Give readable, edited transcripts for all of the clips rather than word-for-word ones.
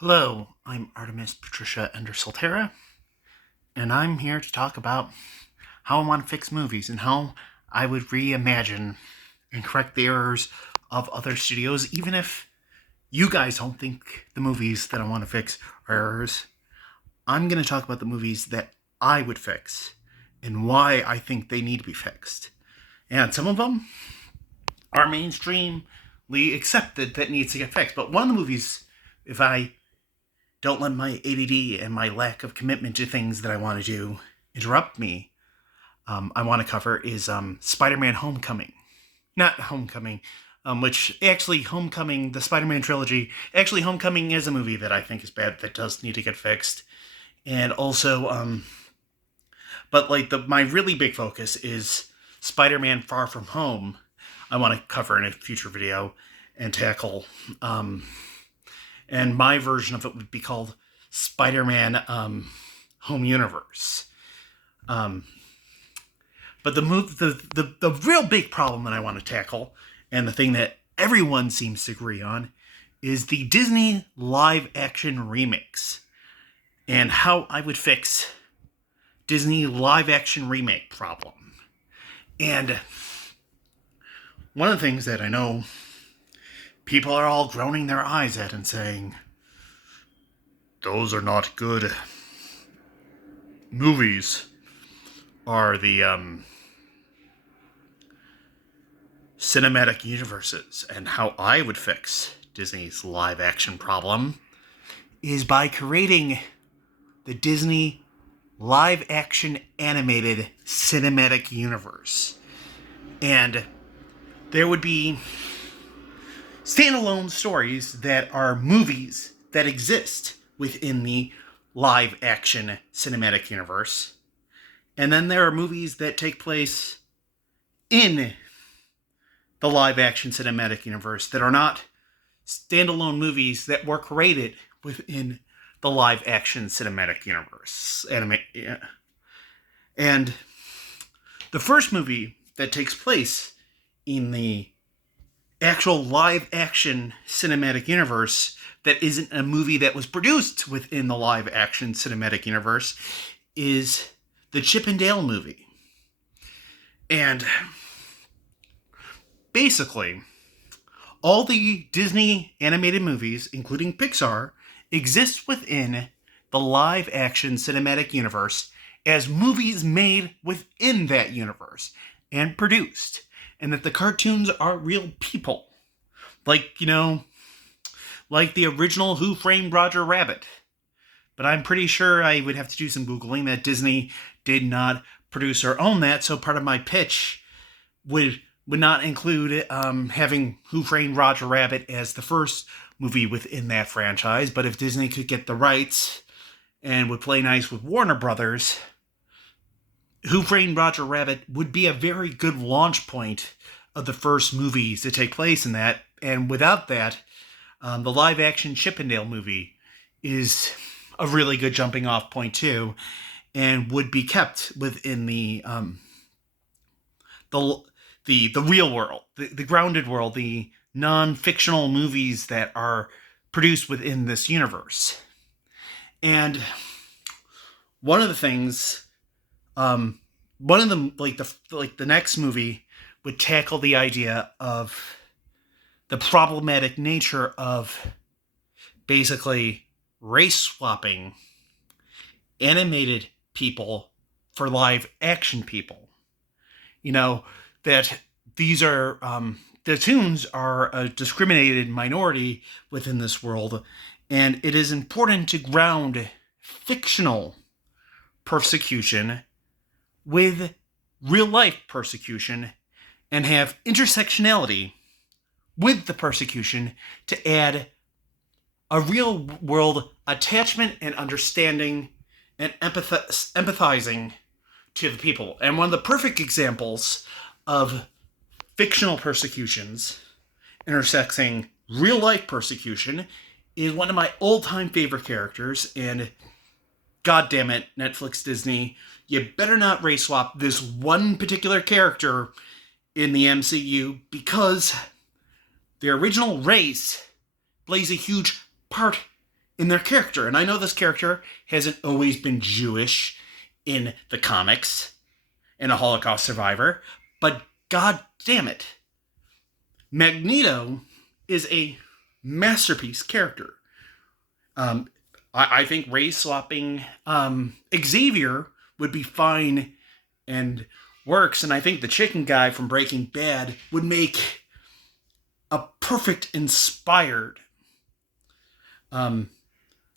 Hello, I'm Artemis Patricia Endersoltera, and I'm here to talk about how I want to fix movies and how I would reimagine and correct the errors of other studios, even if you guys don't think the movies that I want to fix are errors. I'm going to talk about the movies that I would fix and why I think they need to be fixed. And some of them are mainstreamly accepted that needs to get fixed. But one of the movies, if I don't let my ADD and my lack of commitment to things that I want to do interrupt me, I want to cover is Spider-Man Homecoming. Not Homecoming, which actually Homecoming, the Spider-Man trilogy, actually Homecoming is a movie that I think is bad that does need to get fixed. And also, but like my really big focus is Spider-Man Far From Home. I want to cover in a future video and tackle. And my version of it would be called Spider-Man Home Universe. But the real big problem that I want to tackle, and the thing that everyone seems to agree on, is the Disney live-action remakes, and how I would fix Disney live-action remake problem. And one of the things that I know people are all groaning their eyes at and saying, those are not good movies, are the cinematic universes. And how I would fix Disney's live action problem is by creating the Disney live action animated cinematic universe. And there would be standalone stories that are movies that exist within the live action cinematic universe. And then there are movies that take place in the live action cinematic universe that are not standalone movies that were created within the live action cinematic universe. And the first movie that takes place in the actual live action cinematic universe that isn't a movie that was produced within the live action cinematic universe is the Chip and Dale movie. And basically, all the Disney animated movies, including Pixar, exist within the live action cinematic universe as movies made within that universe and produced. And that the cartoons are real people. Like the original Who Framed Roger Rabbit. But I'm pretty sure I would have to do some Googling that Disney did not produce or own that, so part of my pitch would not include having Who Framed Roger Rabbit as the first movie within that franchise. But if Disney could get the rights and would play nice with Warner Brothers, Who Framed Roger Rabbit would be a very good launch point of the first movies to take place in that. And without that, the live-action Chip and Dale movie is a really good jumping-off point too, and would be kept within the real world, the grounded world, the non-fictional movies that are produced within this universe. And one of the things, one of them, the next movie would tackle the idea of the problematic nature of basically race swapping animated people for live action people. That these are, the toons are a discriminated minority within this world, and it is important to ground fictional persecution with real life persecution and have intersectionality with the persecution to add a real world attachment and understanding and empathizing to the people. And one of the perfect examples of fictional persecutions intersecting real life persecution is one of my all-time favorite characters, and God damn it, Netflix, Disney, you better not race swap this one particular character in the MCU, because the original race plays a huge part in their character. And I know this character hasn't always been Jewish in the comics and a Holocaust survivor, but god damn it, Magneto is a masterpiece character. I think race swapping Xavier would be fine and works, and I think the chicken guy from Breaking Bad would make a perfect inspired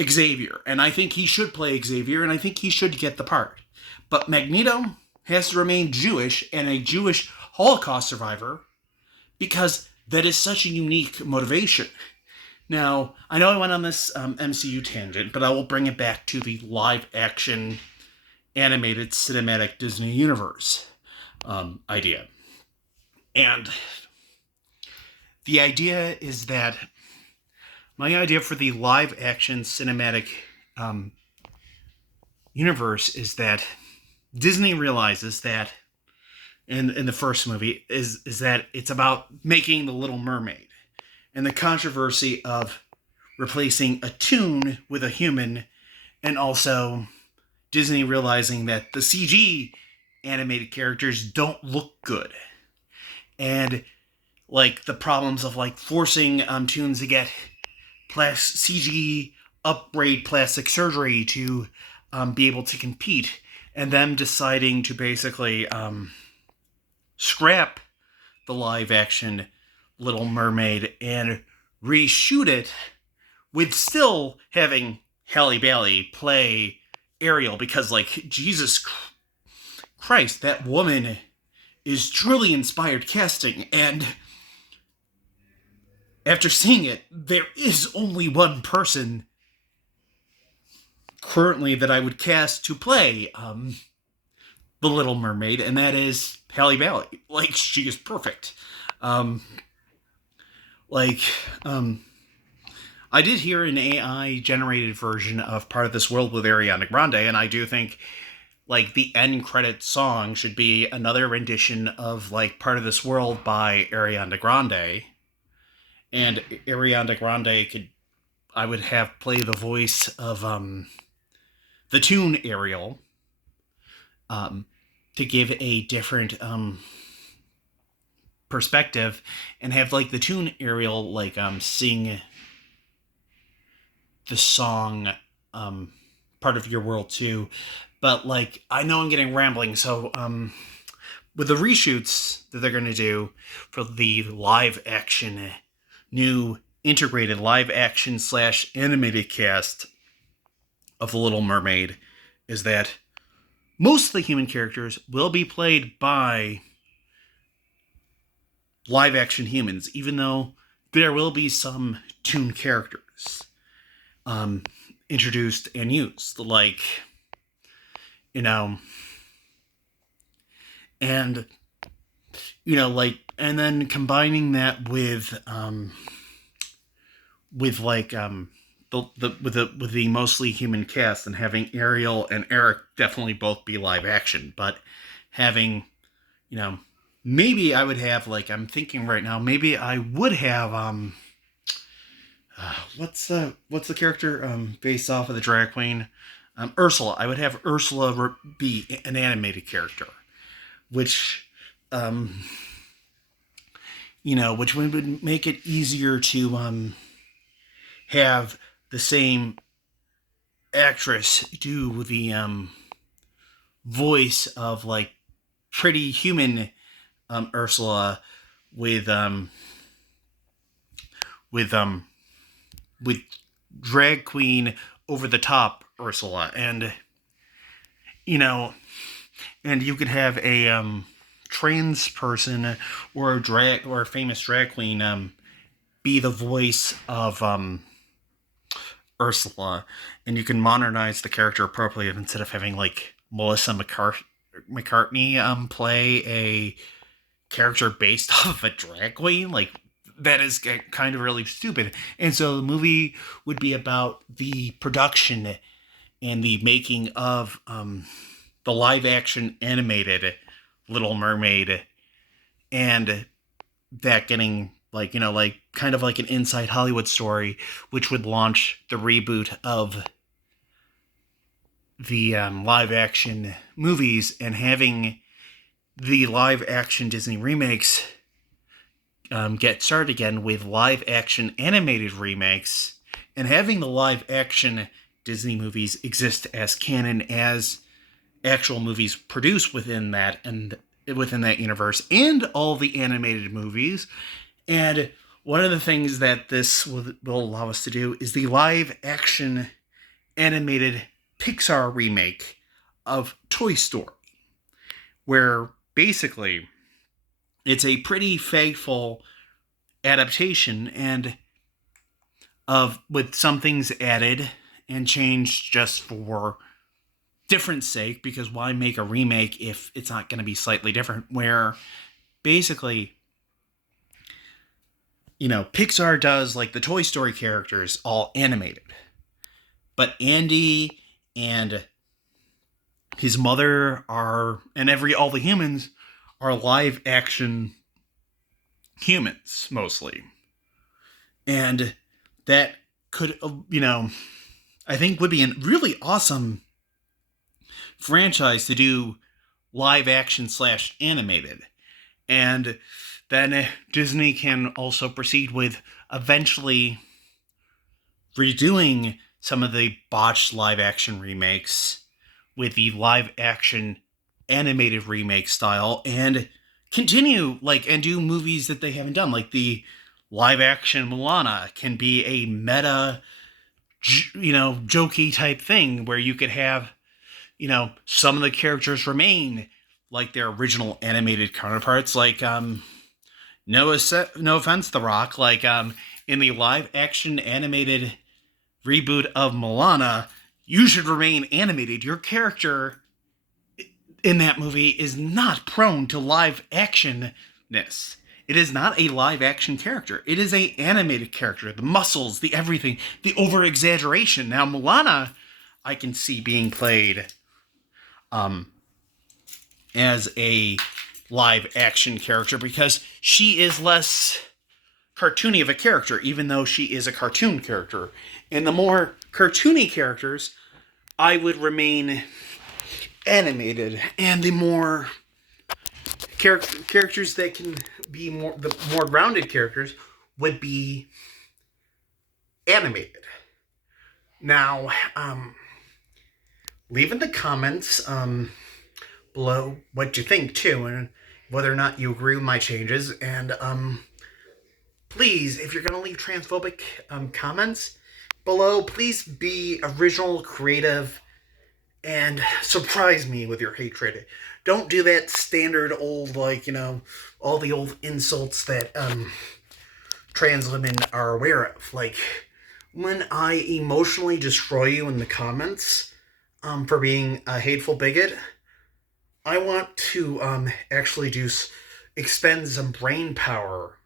Xavier, and I think he should play Xavier, and I think he should get the part. But Magneto has to remain Jewish and a Jewish Holocaust survivor because that is such a unique motivation. Now, I know I went on this MCU tangent, but I will bring it back to the live-action animated cinematic Disney universe idea. And the idea is that my idea for the live-action cinematic universe is that Disney realizes that in the first movie is that it's about making the Little Mermaid and the controversy of replacing a toon with a human, and also Disney realizing that the CG animated characters don't look good, and like the problems of like forcing toons to get CG upgrade plastic surgery to be able to compete, and them deciding to basically scrap the live action Little Mermaid and reshoot it with still having Halle Bailey play Ariel, because like Jesus Christ, that woman is truly inspired casting, and after seeing it, there is only one person currently that I would cast to play the Little Mermaid, and that is Halle Bailey. Like, she is perfect. I did hear an AI-generated version of Part of This World with Ariana Grande, and I do think, like, the end credit song should be another rendition of, like, Part of This World by Ariana Grande. And Ariana Grande I would have play the voice of, the toon Ariel, to give a different, perspective, and have, like, the toon Ariel, like, sing the song, Part of Your World too. But, like, I know I'm getting rambling, so, with the reshoots that they're going to do for the live action, new integrated live action / animated cast of The Little Mermaid, is that most of the human characters will be played by live action humans, even though there will be some toon characters introduced and used, like, you know, and, you know, like, and then combining that with like, with the mostly human cast, and having Ariel and Eric definitely both be live action, but having, you know, maybe I would have, like, I'm thinking right now, maybe I would have, what's the character, based off of the drag queen? Ursula. I would have Ursula be an animated character, which, you know, which would make it easier to, have the same actress do the, voice of, like, pretty human, Ursula with drag queen over the top Ursula, and, you know, and you could have a trans person or a famous drag queen be the voice of Ursula, and you can modernize the character appropriately instead of having, like, Melissa McCartney play a character based off of a drag queen. Like, that is kind of really stupid. And so the movie would be about the production and the making of the live action animated Little Mermaid, and that getting like, like kind of like an Inside Hollywood story, which would launch the reboot of the live action movies, and having the live action Disney remakes get started again with live action animated remakes, and having the live action Disney movies exist as canon, as actual movies produced within that and within that universe, and all the animated movies. And one of the things that this will allow us to do is the live action animated Pixar remake of Toy Story, where basically it's a pretty faithful adaptation, and of with some things added and changed just for different sake, because why make a remake if it's not going to be slightly different, where basically, Pixar does like the Toy Story characters all animated, but Andy and his mother and all the humans are live action humans mostly. And that could, I think would be a really awesome franchise to do live action / animated. And then Disney can also proceed with eventually redoing some of the botched live action remakes with the live action animated remake style, and continue and do movies that they haven't done, like the live action Moana can be a meta, jokey type thing where you could have, some of the characters remain like their original animated counterparts, like no offense, The Rock, like in the live action animated reboot of Moana, you should remain animated. Your character in that movie is not prone to live actionness. It is not a live action character. It is a animated character. The muscles, the everything, the over exaggeration. Now Moana, I can see being played as a live action character because she is less cartoony of a character, even though she is a cartoon character. And the more cartoony characters, I would remain animated, and the more characters that can be the more grounded characters would be animated. Now, leave in the comments below what you think too, and whether or not you agree with my changes. And please, if you're going to leave transphobic comments below, please be original, creative, and surprise me with your hatred. Don't do that standard old, all the old insults that trans women are aware of. Like, when I emotionally destroy you in the comments for being a hateful bigot, I want to actually expend some brain power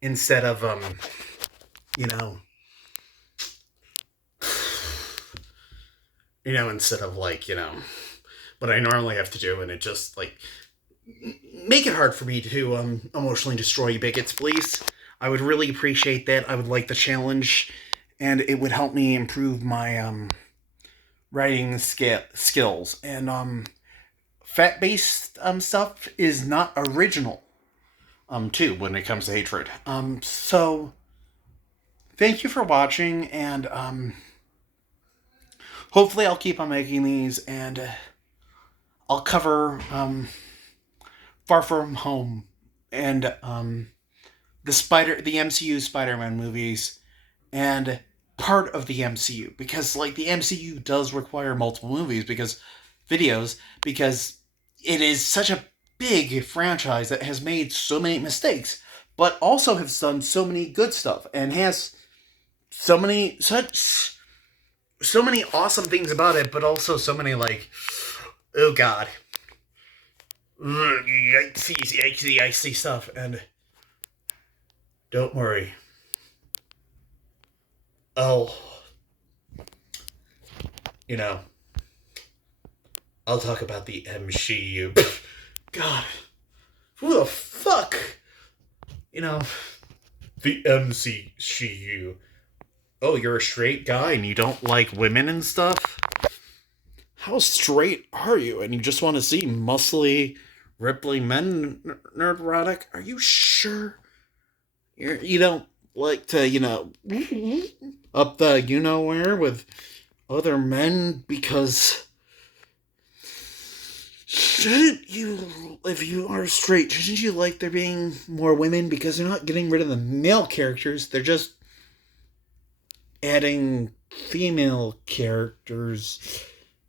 instead of, instead of what I normally have to do, and it just make it hard for me to emotionally destroy you bigots, please. I would really appreciate that. I would like the challenge, and it would help me improve my writing skills. And fat-based stuff is not original too when it comes to hatred. So thank you for watching, and hopefully I'll keep on making these, and I'll cover Far From Home and the MCU Spider-Man movies, and part of the MCU, because the MCU does require multiple movies because it is such a big franchise that has made so many mistakes, but also has done so many good stuff and has so many awesome things about it, but also so many oh god, yikesy stuff. And don't worry, I'll talk about the MCU. God, who the fuck, the MCU. Oh, you're a straight guy and you don't like women and stuff? How straight are you? And you just want to see muscly, rippling men nerd Are you sure? You don't like to, up the you know where with other men because shouldn't you, if you are straight, shouldn't you like there being more women because they're not getting rid of the male characters, they're just adding female characters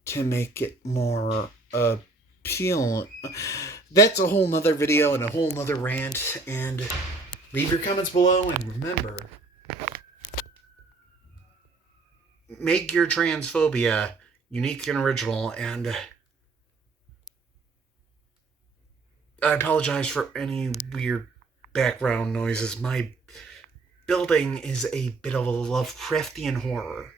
to make it more appealing. That's a whole nother video and a whole nother rant, and leave your comments below, and remember, make your transphobia unique and original, and I apologize for any weird background noises. My building is a bit of a Lovecraftian horror.